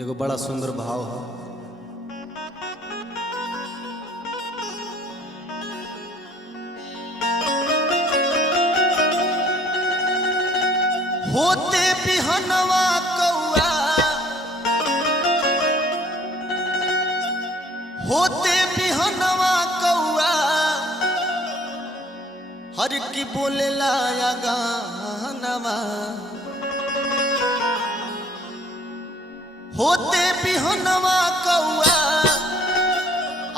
एगो बड़ा सुंदर भाव है। होते बिहनवा कौआ, होते बिहनवा कौआ, हर की बोले लाया गानवा। होते बिहनवा कौआ,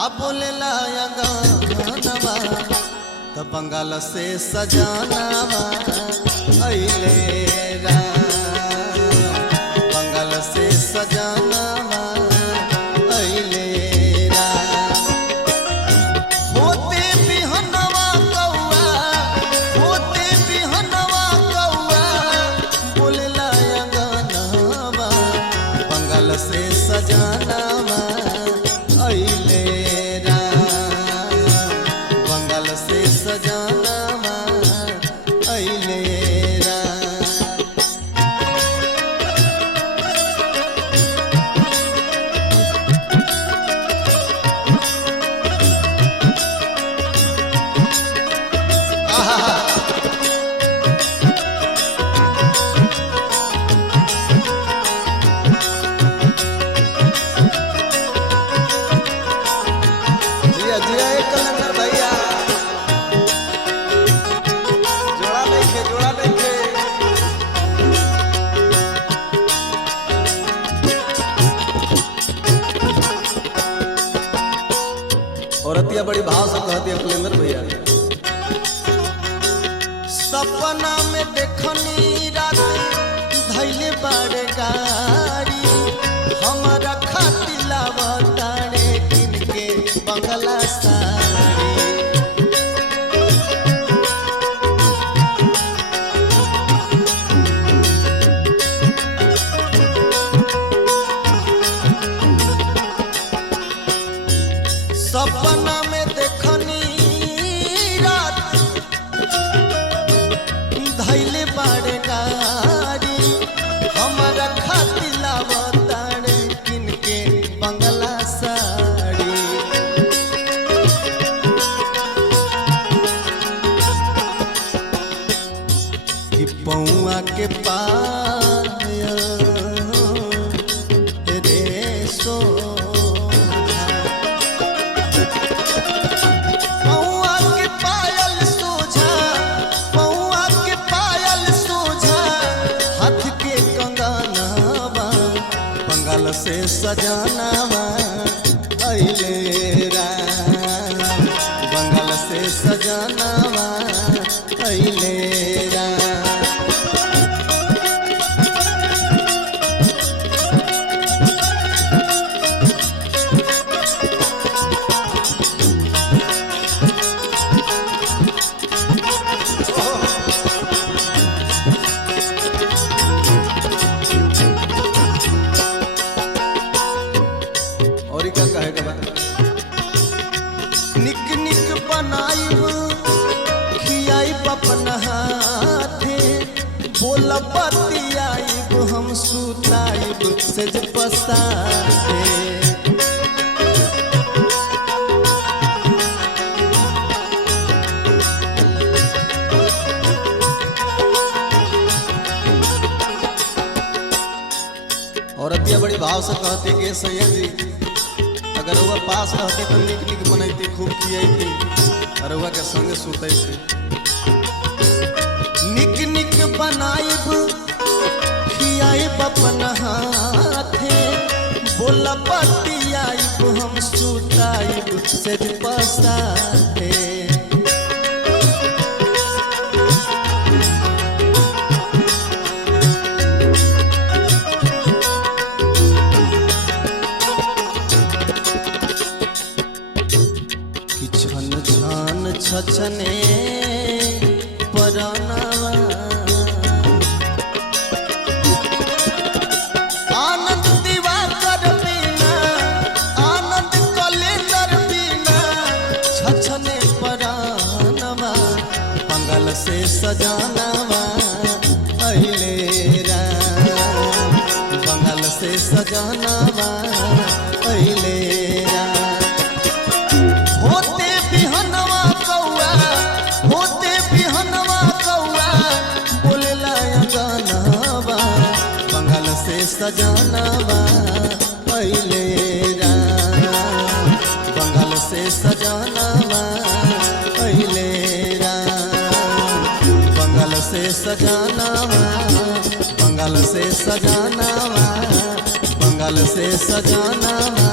अब बोले लाया गानवा। तब बंगाल से सजानावा अइले राम, बंगाल से सजानावा अइले राम। होते बिहनवा कौआ, होते बिहनवा कौआ, बोले लाया गानवा। बंगाल से सजानावा अइले राम, बंगाल से सजानावा अइले राम। जिया जिया एक कलंदर भैया, जोड़ा लेके जोड़ा लेके। औरतिया बड़ी भाव से कहती है कलंदर भैया। सपना में देखनी रात धैले बारे गाड़ी, हमारा खातिर लावतारे किनके बंगला साड़ी। सपना में देखनी रात धैले बारे गाड़ी, हमारा खातिर लावतारे किनके बंगला साड़ी। कि पौआ के पायल रे सोझा, पौआ के पायल सोझा, पौआ के पायल सोझा, हाथ के कंगनवा। बंगाल से सजानावा अइले राम, बंगाल से सजानावा अइले राम। और क्या कहेगा बा? निक निक बनाइब खियाइब अपना हाथे, बोला बतियाइब हम सुताइब सेज पसाथे। औरतिया बड़ी भाव से कहती कि सैया जी, अगर वह पास रहते तो निक निक बनैती, खूब खियैती, और वह के संगे सुतैती। निक निक बनाइब खियाइब अपना हाथे, बोला बतियाइब हम सुताइब सेज पसाथे। सजानावा अइले राम। होते बिहनवा कौआ, होते बिहनवा कौआ बोलेला अंगनवा, बंगाल से सजानावा अइले राम। बंगाल से सजानावा अइले राम। बंगाल से सजानावा, बंगाल से सजानावा, बंगाल से सजानावा